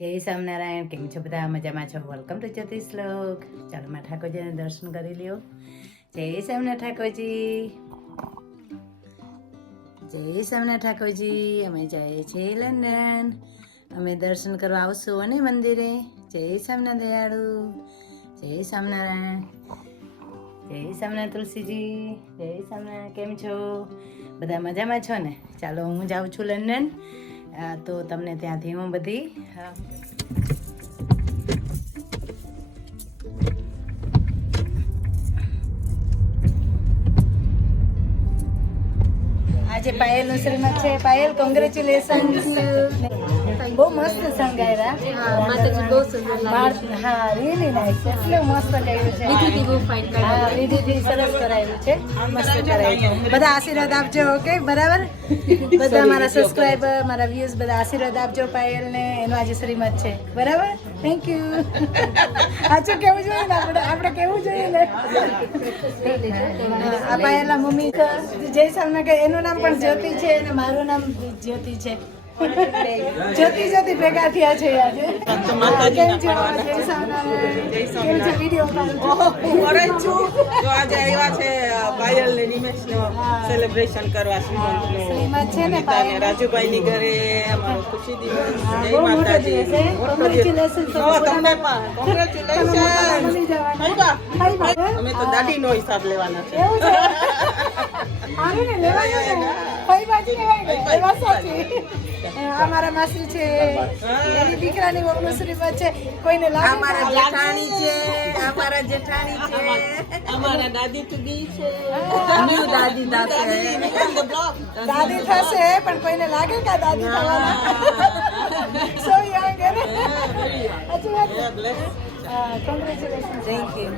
જય સ્વામિનારાયણ. કેમ છો બધા? મજામાં છો? વેલકમ ટુ જ્યોતિષ લોક. ચાલો માં ઠાકોરજીને દર્શન કરી લ્યો. જય સ્વામિનારાયણ ઠાકોરજી. જય સ્વામિનારાયણ ઠાકોરજી. અમે જઈએ છીએ લંડન. અમે દર્શન કરવા આવશું અને મંદિરે. જય સ્વામિનારાયણ દયાળુ. જય સ્વામિનારાયણ. જય સ્વામિનારાયણ તુલસીજી. જય સ્વામિનારાયણ. કેમ છો બધા? મજામાં છો ને? ચાલો હું જાઉં છું લંડન. તો તમને ત્યાંથી હું બધી આજે પાયલનું શ્રીમત છે. પાયલ, કોંગ્રેચ્યુલેશન. બહુ મસ્ત સંગાયરા. માતાજી બહુ સુંદર લાગે છે. હા, રીલી નાઈસ. એટલું મસ્ત કર્યું છે. વિધિથી બહુ ફાઇન હા, કાઢ્યું. વિધિથી સરસ કરાયું છે. મસ્ત કરાયું. બધા આશીર્વાદ આપજો. ઓકે, બરાબર? બધા મારા સબસ્ક્રાઇબર, મારા વ્યૂઝ બધા આશીર્વાદ આપજો પાયલને. એનો આજે શ્રીમત છે. બરાબર? Thank you. સાચું કેવું જોઈએ ને આપણે કેવું જોઈએ ને. આ પાયલના મમ્મી જય સ્વામિનારાયણ. એનું નામ પણ જ્યોતિ છે અને મારું નામ જ્યોતિ છે. જ્યોતિ જ્યોતિ ભેગા થયા છે આજે. કેમ છો? જય સ્વામિનારાયણ. કેમ છે? વિડીયો સેલિબ્રેશન કરવા શ્રીમત છે ને પાયલ. રાજુભાઈ ની ઘરે અમારો ખુશી દિવસ. બહુ મોટો દિવસ છે. કોંગ્રેચ્યુલેશન. તમને પણ કોંગ્રેચ્યુલેશન. અમે તો દાદી નો હિસાબ લેવાના છે. એવું છે? સારું ને, લેવાય ને. કઈ બાજુ લેવાય ને? એ વાત સાચી. આ મારા માસી છે, એની દીકરાની વહુનું શ્રીમત છે. કોઈને લાગે અમારા જેઠાણી છે, અમારા જેઠાણી છે, અમારા દાદી ટુડી છે. ન્યુ દાદી દાદી થશે, પણ કોઈને લાગે કે આ દાદી થવાના? સો યંગ હે ને? સાચી વાત છે. Congratulation. Thank you.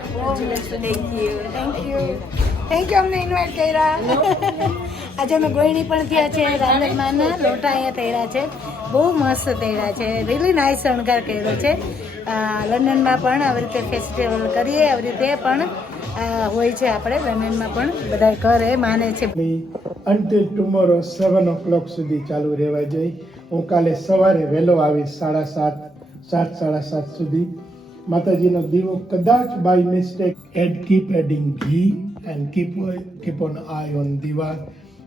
Thank you અમને ઇન્વાઇટ કર્યા. આજે અમે ગોયણી પણ થયા છે. રાંદરમાના લોટા અહીંયા તૈયાર છે. બહુ મસ્ત તૈયાર છે. રીલી નાઇસ શણગાર કર્યો છે. લંડનમાં પણ આવી રીતે ફેસ્ટિવલ કરીએ, આવી રીતે પણ હોય છે. આપણે લંડનમાં પણ બધા કરે, માને છે. until tomorrow 7 o'clock સુધી ચાલુ રહેવા જોઈએ. હું કાલે સવારે વહેલો આવીશ 7:30 સુધી. માતાજીનો દીવો કદાચ by mistake keep adding ghee and keep on eye on diva.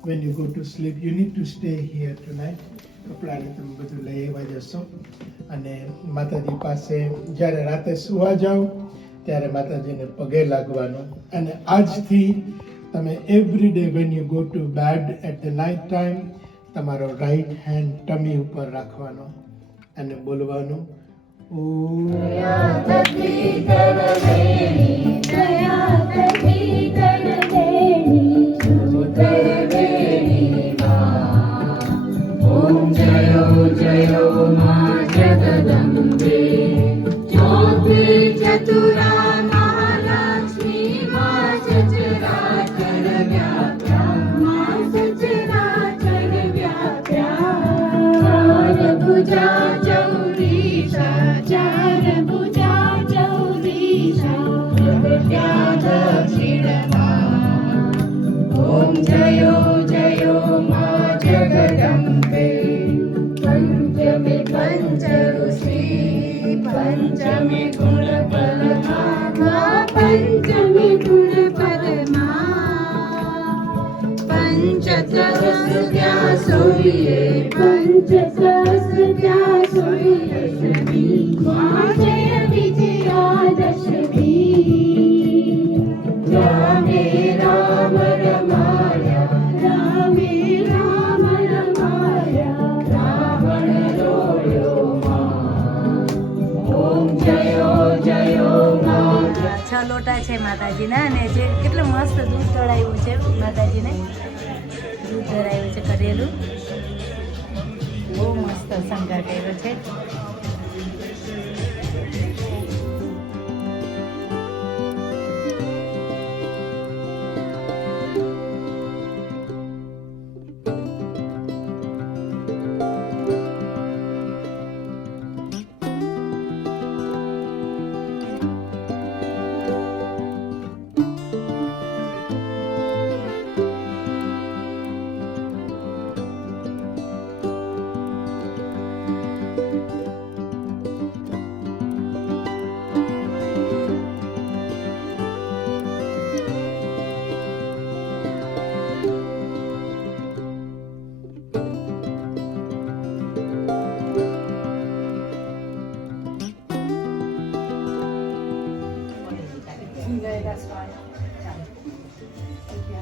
When you go to sleep, you need to stay here tonight. કપડાને તમે બધું લઈ આવવા જશો અને માતાજી પાસે જ્યારે રાતે સુવા જાઓ ત્યારે માતાજીને પગે લાગવાનું. અને આજથી તમે every day when you go to bed at the night time તમારો રાઈટ હેન્ડ ટમી ઉપર રાખવાનો અને બોલવાનું લોટા છે માતાજીના અને જે કેટલું મસ્ત દૂધ ચડાવ્યું છે માતાજીને. દૂધ ધરાવ્યું છે કરેલું. બહુ મસ્ત શણગાર કર્યો છે.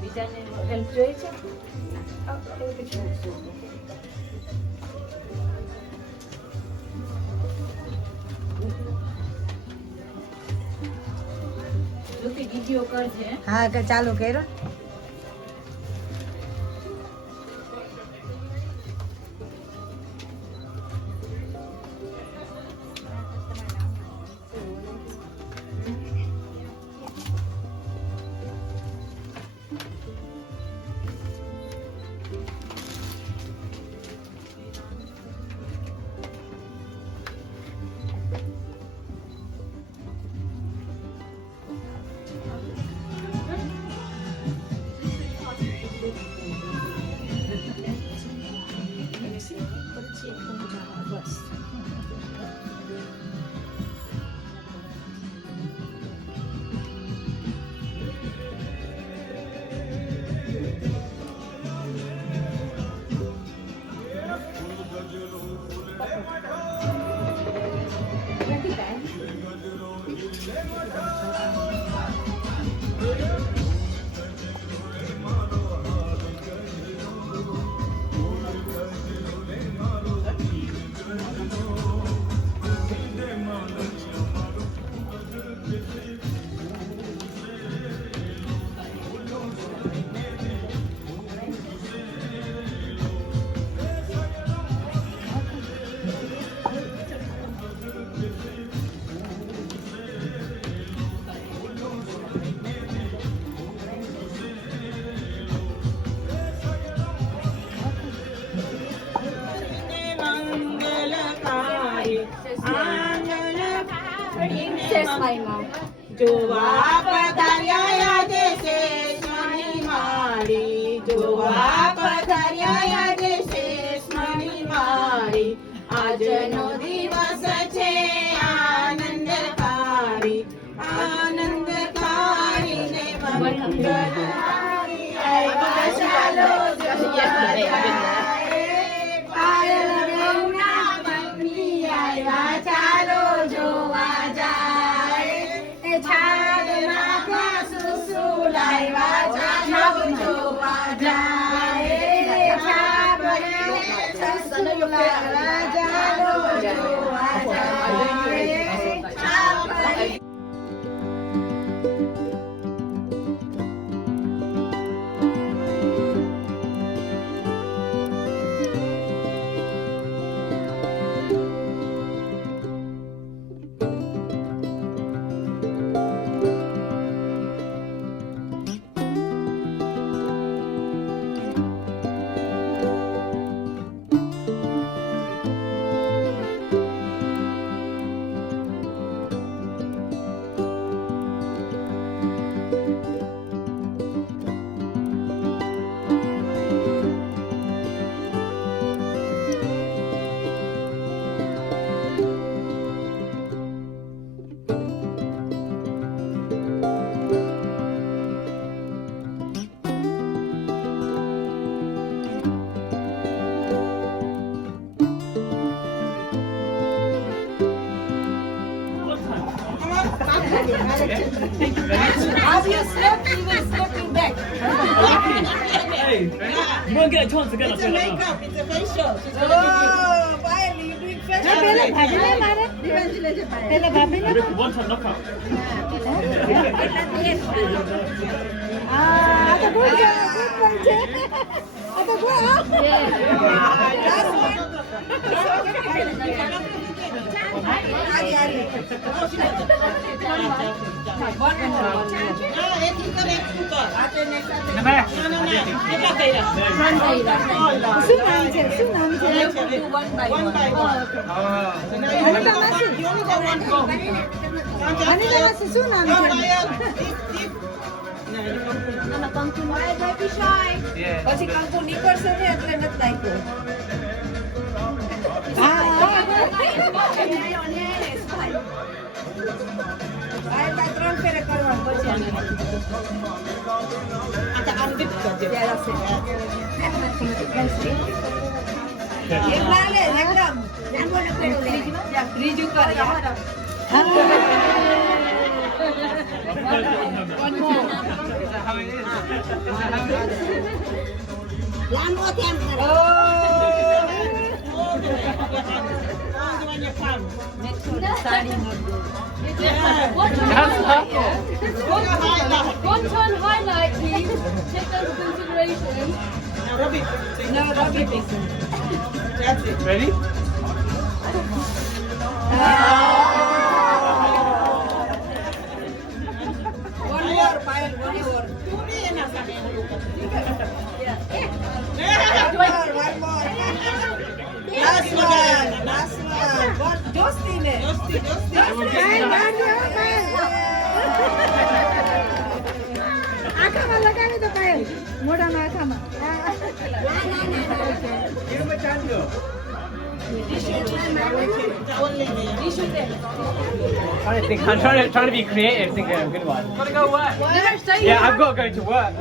બીજાને હેલ્પ જોઈએ છે વિડીયો કરજે હા કે ચાલુ કર્યો જોવા પધાર્યા આજે શેષમણી માળી જોવા પધાર્યા આજે શેષમણી માળી આજનો દિવસ છે આનંદકારી આનંદકારી ને મંગલહારી આવ્યા ચાલો પાયલ બેઉના બંદી આવ્યા ચાલો જોવા જાય છાગના સુસુલાવ્યા ચાલો જોવા જાય છાગના સુસુલાવ્યા ચાલો જોવા જાય As you slip, you will slipping back. Hey, you won't get a chance to get up It's a there. makeup, it's a facial. Oh, Payal, you doing fashion? પેલે ભાભીને મારે પેલે ભાભીને One time knockout. આ તો good છે આ તો શું નામ પછી કંકુ નીકળશે ને એટલે નથી નાખ્યો. ત્રણ ફેરે કરવાનું પછી ત્રીજું કરે લાંબો કેમ કરે? One time highlight, please. Take that into consideration. Ready? One more, Payal, one more. One more. Last one. What? Justine. આખામાં લગાવી દો પાયલ મોઢામાં આખામાં I'm trying to be creative, think of a good one. Gotta go work. Yeah, I've got to go to work.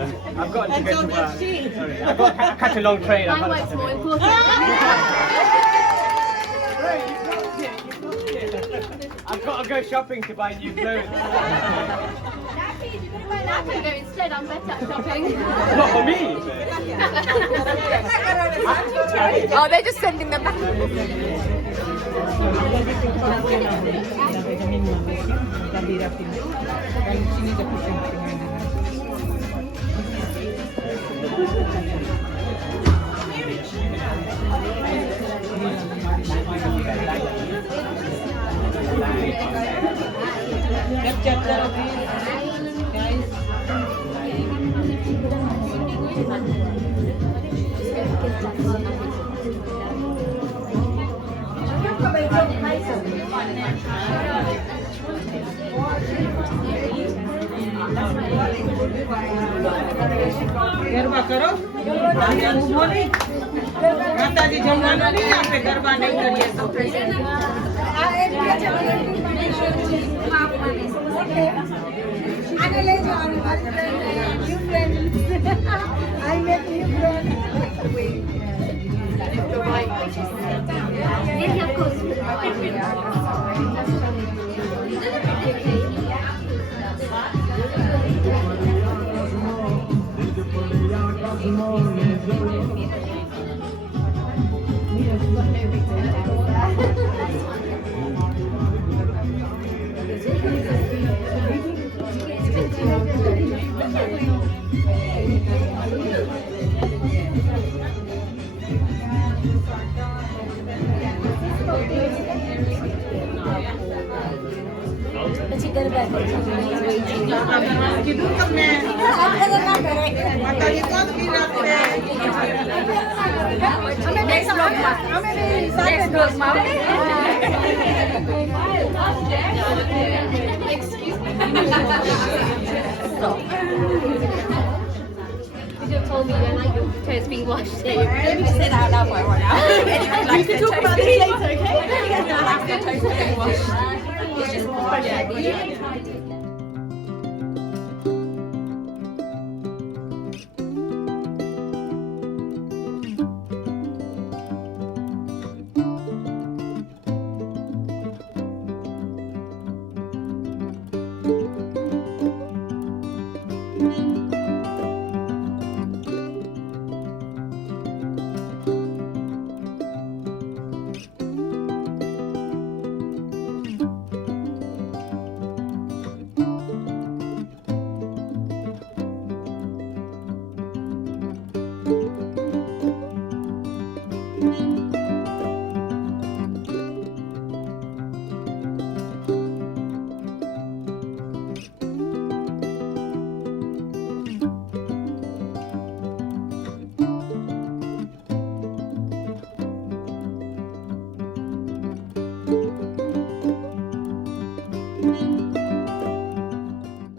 I've got to go to work. Sorry, I've got to catch a long train. I've got Highlight's more to... important. I've got to go shopping to buy new clothes. I can go instead. I'm better at shopping. Not for me. Oh, they're just sending them back. Garba કરો ઉભો નહીં માતાજી જમવાનું નહીં આપે ગરબા નહીં કરીએ તો આને લઈ જવાનું new friend I make new friend Yeah, of course. કીધું તમને માતાજી કોણ પીરાશે You just told me when like your toes being washed. Let me just say that out loud for everyone now. We can talk about this later, okay? After your toes are being washed. It's just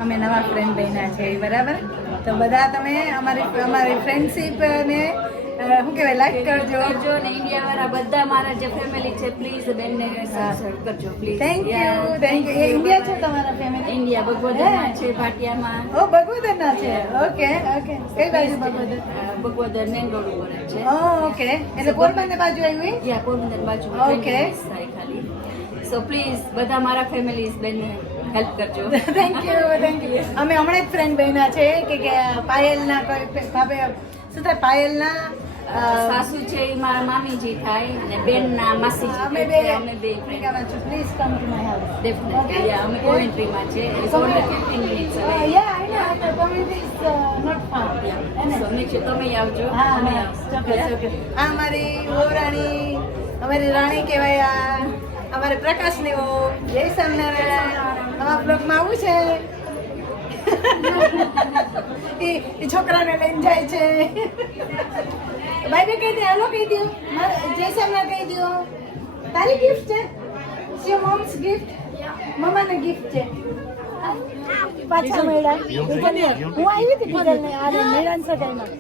અમે નવા friend બન્યા છે બરાબર તો બધા તમે અમારી friendship ને શું કહેવાય લાઈક કરજો ને ઇન્ડિયા વાળા બધા મારા જે ફેમિલી છે પ્લીઝ બેનને સબસ્ક્રાઇબ કરજો please thank you A India છે તમારા ફેમિલી ઇન્ડિયા બગવદરમાં છે ભાટિયામાં ઓ બગોદરના છે ઓકે ઓકે કઈ બાજુ બગોદર બગવદર મેન રોડ ઉપર જ છે ઓકે એટલે પોરબંદર બાજુ આવ્યું જ્યાં પોરબંદર બાજુ Okay. ખાલી સો પ્લીઝ બધા મારા ફેમિલીઝ બેનને હેલ્પ કરજો. Thank you. અમે હમણાં જ ફ્રેન્ડ બન્યા છે કે પાયલના કોઈ ભાભે શું થાય પાયલના સાસુ છે એ મારા મામીજી થાય અને બેનના માસીજી. અમે બે અમે બે please come to my house. Definitely અમે કોમેન્ટ્રીમાં છે. It's only 15 minutes away. Yeah, I know. The community is not far. So make sure તમે આવજો. હા અમે હા આવશું. ચોક્કસ. આ અમારી વહુ રાણી, અમારી રાણી કહેવાય. આ અમારે પ્રકાશની વહુ. જય સ્વામિનારાયણ. અમારા બ્લોગમાં આવું છે. એ છોકરાને લઈને જાય છે. ભાઈ કહી દે, હેલો કહી દો, જય સ્વામિનારાયણ કહી દો. તારી ગિફ્ટ છે, સી મોમ્સ ગિફ્ટ, મમ્માને ગિફ્ટ છે. પાછા મળ્યા હું આવી હતી પીરલને આ મેળાન સગાઈમાં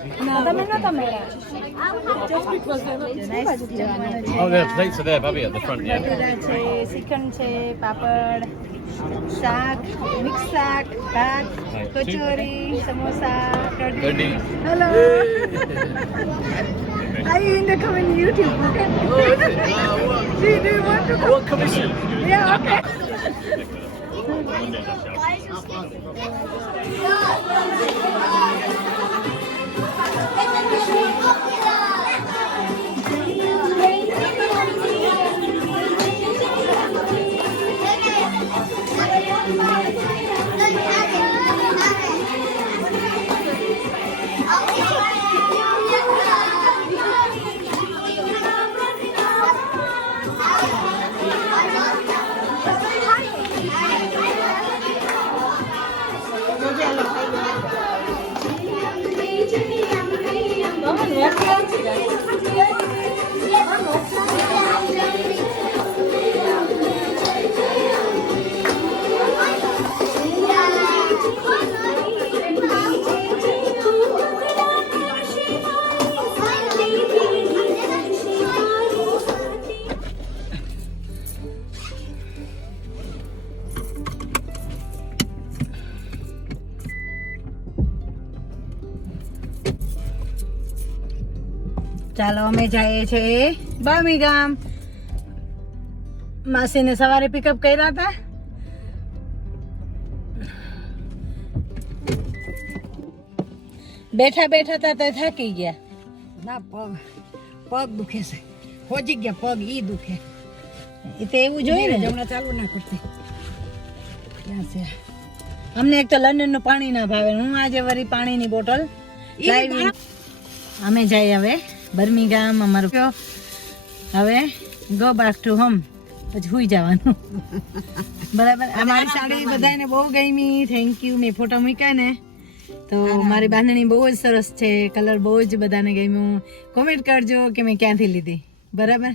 તમે નતા મળ્યા. Oh, the plates are there, Bobby, at the front, yeah. Bhatura છે, શ્રીખંડ છે, પાપડ, શાક, મિક્સ શાક, ભાત, કચોરી, સમોસા, કઢી. Hello. Are you in the coming YouTube? Okay. Do you want to come? What commission? Yeah, okay. ચાલો અમે જઈએ છીએ બામી ગામ. માસીને સવારે પિકઅપ કર્યા હતા. બેઠા બેઠા હતા તો થાકી ગયા. ના પગ દુખે છે. હોજી ગયા પગ ઈ દુખે. એ તો એવું જોઈએ ને. હમણાં ચાલુ ના કરતી. ક્યાં છે? અમને એક તો લંડનનું પાણી ના ભાવે. હું આજે વળી પાણીની બોટલ લાવી. અમે જઈએ હવે બર્મિંગહામ. અમારું હવે ગો બેક ટુ હોમ. પછી હુઈ જવાનું. બરાબર. અમારી સાડી બધાને બહુ ગમી. Thank you. મેં ફોટો મૂક્યા ને તો મારી બાંધણી બહુ જ સરસ છે. કલર બહુ જ બધાને ગમ્યું. કોમેન્ટ કરજો કે મેં ક્યાંથી લીધી. બરાબર.